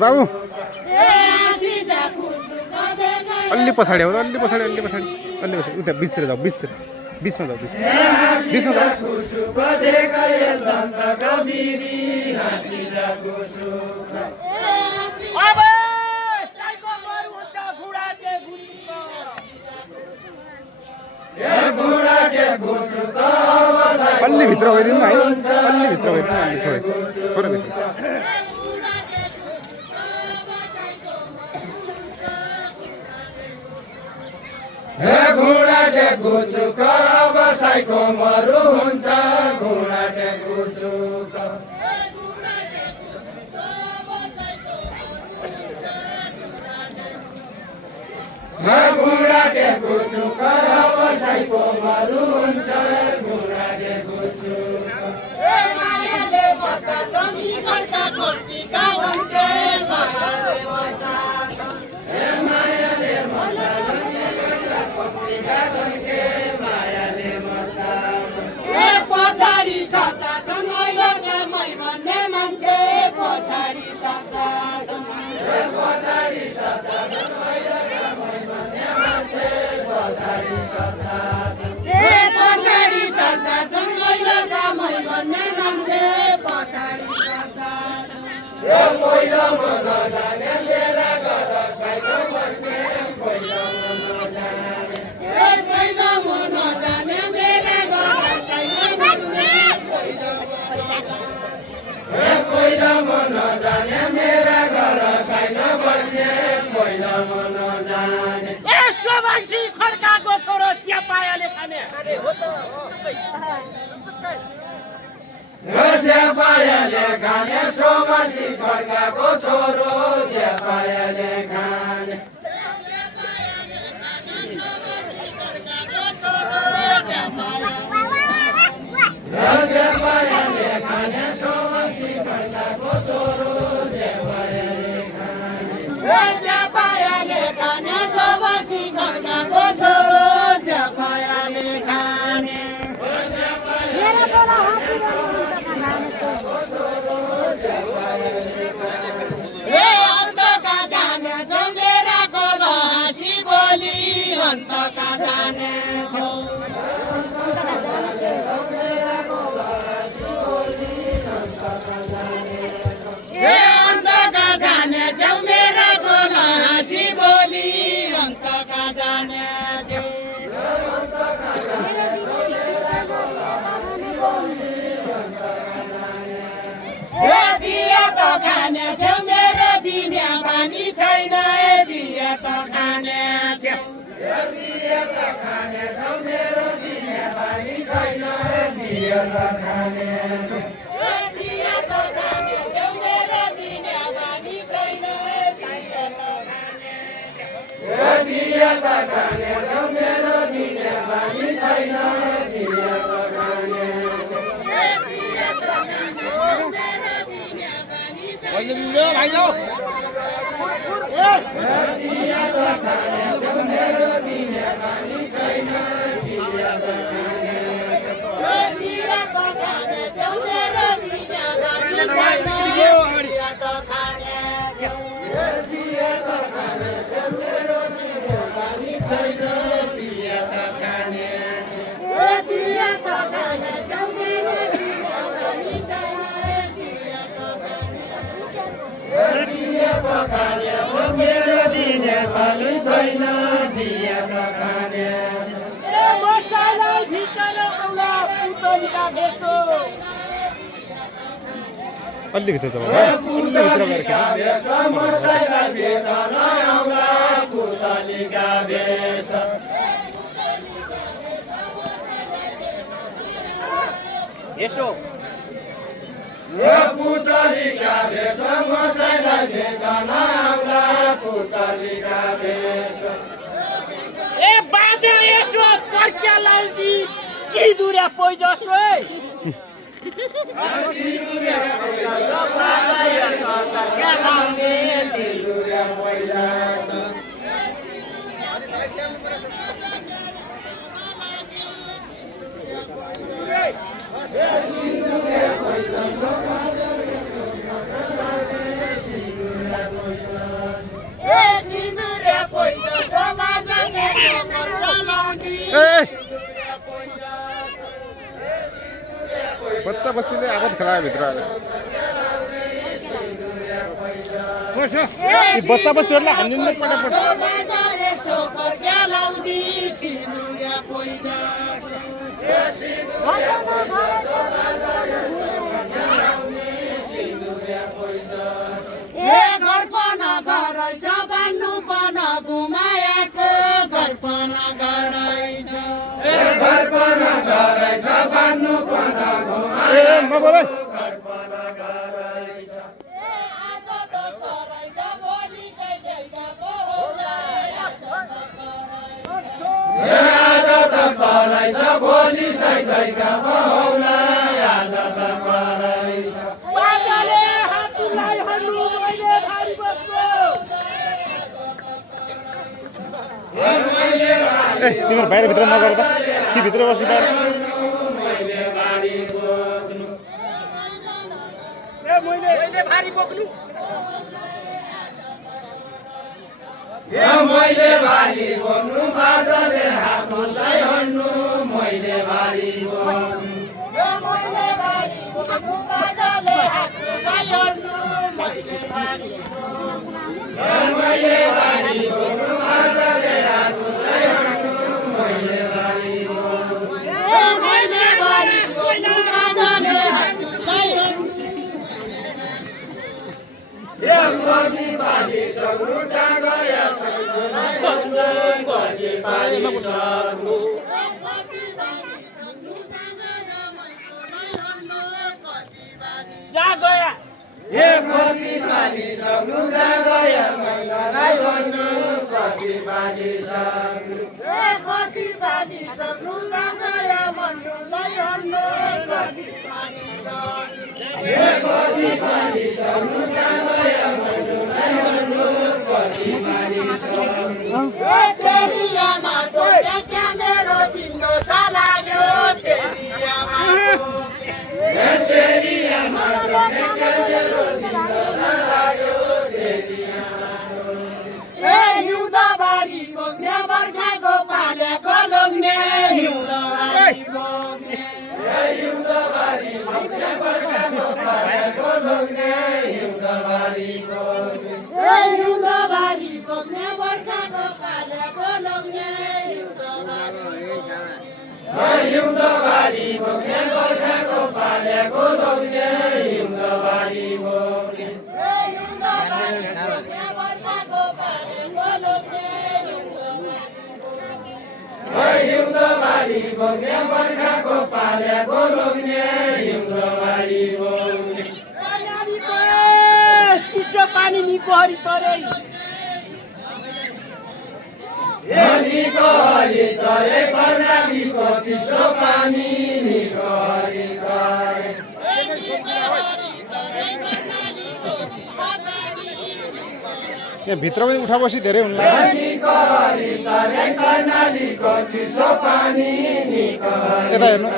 बाबु अलि पछाडि हो अलि पछाडि उता बिचतिर जाऊ बिचमा जाऊ बिचमा जाऊ अलि भित्र गइदिनु है अलि भित्र गइदिनु अलि थोरै भित्र घुँडा टेकु चुक बसाइको मरु हुन्छ घुँडा टेकु चुक घुँडा टेकु चुक बसाइको मरु हुन्छ घुँडा टेकु चुक मायाले बच्चा चनी कर्ता कोटिका हुन्छे मायाले बच्चा मायाले मर्दा पछाडि सत्ता छन् अहिले मै भन्ने मान्छे पछाडि सत्ता छन् पछाडि सत्ता छन् अहिले मै भन्ने मान्छे पछाडि सत्ता छन् पछाडि सत्ता छन् अहिले मै भन्ने मान्छे पछाडि सत्ता छन् पहिलो म नजाने मेरा घर साइकल बस्ने पहिलो म नजाने पहिलो म नजाने मेरा घर साइकल बस्ने पहिलो म नजाने मेरा घर साइकल बस्ने पहिलो म नजाने यसो मान्छे खड्काको छोरो चिया पायाले खाने हो त ज्यापायाले खाने सोमासी खड्काको छोरो ज्यापायाले खाने ज्यापायाले खाने सोमासी खड्काको छोरो ज्यापायाले खाने ज्यापायाले खाने सोमासी खड्काको छोरो ज्यापायाले खाने अन्तका जाने छौ ए अन्तका जाने छौ मेरा गोल हाँसी बोली अन्तका जाने छौ ए दिया त खाने छौ मेरो दिने बानी छैन ए दिया त खाने छौ दिया त खाने छौ मेरो दिने बानी छैन दिया त खाने छौ दिया त खाने छौ मेरो दिने बानी छैन दिया त खाने छौ दिया त खाने छौ मेरो दिने बानी छैन दिया त खाने छौ दिया त खाने छौ मेरो दिने बानी छैन दिया त खाने छौ मेरो दिने बानी छैन दिया त खाने छौ दिया त खाने छौ मेरो दिने बानी छैन दिया त खाने छौ दिया त खाने छौ मेरो दिने बानी छैन दिया त खाने छौ दिया त खाने छौ मेरो दिने बानी छैन दिया त खाने छौ दिया त खाने छौ मेरो दिने बानी छैन दिया त खाने छौ ए मसालाई भित्र आउला पुतलीका भेषो अलि भित्र जाऊ अलि भित्र गएर मसालाई भित्र आउला पुतलीका भेष यसो पुतलीका भेष मसाइलाई भेट्न आउला पुतलीका भेष ए बाजा यसो पर्क्या लाउँदी चिदुर्या पैजसो है बच्चा बच्चीले आगत खेलायो भित्र बच्चा बच्चीहरूलाई हान्दिनु पटापट नबोले तिम्रो बाहिर भित्र नगर त कि भित्र बसी बाहिर मैले भारी बोक्नु मैले भारी बोक्नु बाजाले हातलाई हन्नु मैले भारी बोक्नु जा गया एक मोती पानी सक्नु जा गया मैनालाई भन्नु कति बानी सक्नु एक मोती पानी सक्नु जा गया मन्नुलाई भन्नु कति बानी सक्नु एक मोती पानी सक्नु जा गया मन्नुलाई भन्नु कति बानी सक्नु तेरियामा टोक्या क्या मेरो तिम्रो सालाग्यो तेरियामा तेरियामा टोक्या क्या मेरो तिम्रो सालाग्यो तेरियामा हिउँदबारी बोक्ने बर्खाको पालेको लोग्ने हिउँदबारी बोक्ने हिउँदबारी बोक्ने बर्खाको पालेको लोग्ने हिउँदबारी बोक्ने हिउँदबारी बोक्ने बर्खाको पालेको लोग्ने हिउँदबारी बोक्ने बर्खाको पालेको लोग्ने हिउँदबारी बोक्ने हिउँदबारी बोक्ने बर्खाको पालेको लोग्ने हिउँदबारी बोक्ने चिसो पानी निको हरि तरे निको हरि तरे कर्णालीको चिसो पानी निको हरि तरे यहाँ भित्र पनि उठा बसी धेरै हुन् निको हरि तरे कर्णालीको चिसो पानी निको यता हेर्नु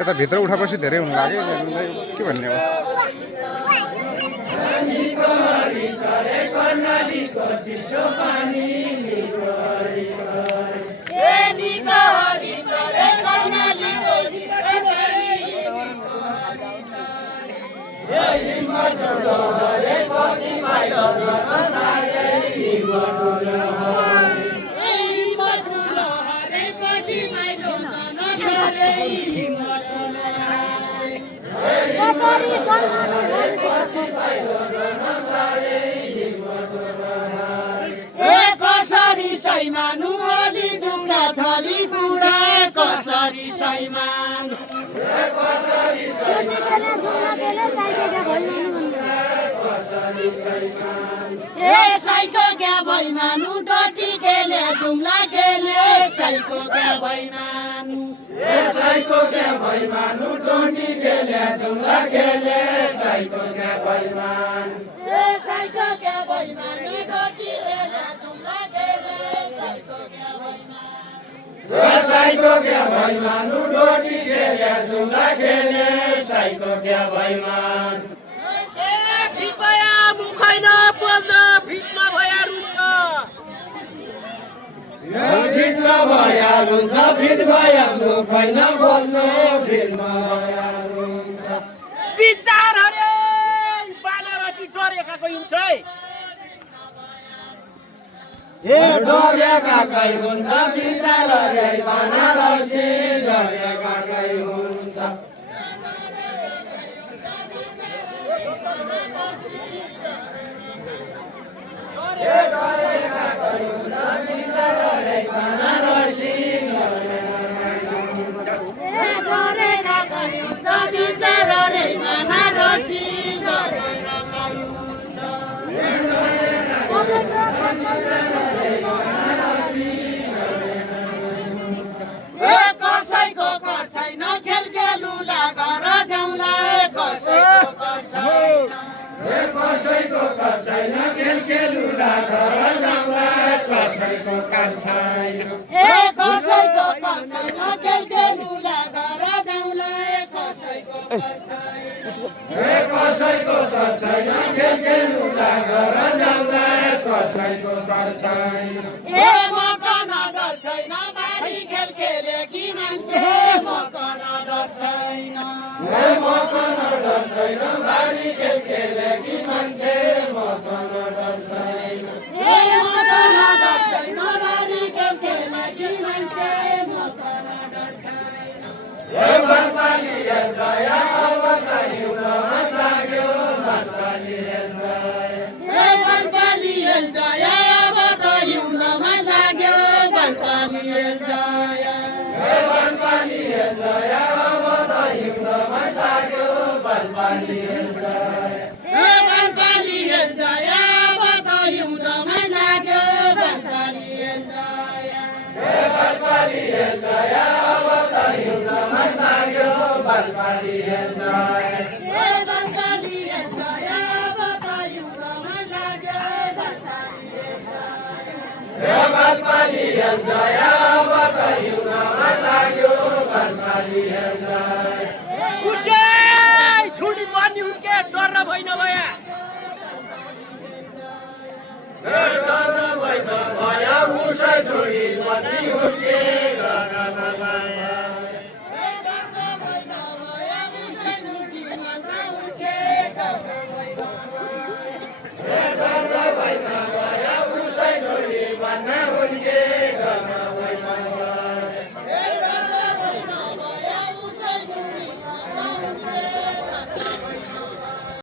यता भित्र उठा बसी धेरै हुन लाग्यो के भन्ने हो निको हरि तरे कर्णालीको चिसो पानी निको हरि तरे निको हरि तरे कर्णालीको चिसो पानी हिम्मत लहरे पछि माइलो नसारे हिम्मत लहरे पछि माइलो नसारे हिम्मत कसरी पछि माइलो नसारे हिम्मत कसरी सैमानु अलि जुका छली बुढा कसरी सैमान छुट्टी खेले जुम्ला खेले साइको क्या भइमानु ए साइको क्या भइमानु डोटी खेले जुम्ला खेले साइको क्या भइमानु ए साइको क्या भइमानु डोटी खेले जुम्ला खेले साइको क्या भइमानु ए साइको क्या भइमानु डोटी खेले जुम्ला खेले साइको क्या भइमानु ए साइको क्या भइमानु डोटी खेले जुम्ला खेले साइको क्या भइमानु फिट भया मुखैन बोल्द फिटमा भया रुन्छ भिडमा भया रुन्छ भिड भया मुखैन बोल्नु भिडमा भया रुन्छ विचार हरे बानरसी डरेका गइन्छ है ए डरेका कै हुन्छ विचार रे बनारसी डरेका कै हुन्छ बनारसी ए डरेर गइ हुन्छ विचार रे बनारसी डरेर गइ हुन्छ ए कसैको कर छैन खेल खेलुला घर जाउँला ए कसैको कर छैन ए कसैको कर छैन खेल खेलुला घर जाउँला कसैको कर छैन ए कसैको कर छैन खेल खेलुला घर जाउँला ए कसैको कर छैन ए कसैको कर छैन खेल खेलुला घर जाउँला कसैको कर छैन ए मकन डर छैन बारी खेल खेले कि मान्छे मकन डर छैन ए मकन डर छैन बारी खेल खेले कि मान्छे मकन डर छैन ए मकन डर छैन बारी खेल खेले कि मान्छे मकन डर छैन ए बनपाली दया अब कहिउँदा मस लाग्यो बनपाली दया ए बनपाली जय अब त हिउँदमा लाग्यो बनपाली जय ए बनपाली दया अब त हिउँदा मस लाग्यो बनपाली दया ए बनपाली जय अब त हिउँदमा लाग्यो बनपाली जय ए बनपाली दया अब त हिउँदा मस लाग्यो बनपाली दया ए बनपाली जय अब त हिउँदमा लाग्यो बनपाली जय ए बनपाली दया अब त हिउँदा मस लाग्यो बनपाली दया उसै छुटी पर्ने उसके डर भइन भया भया उसै छोडी पति हुर्के गर्न नगए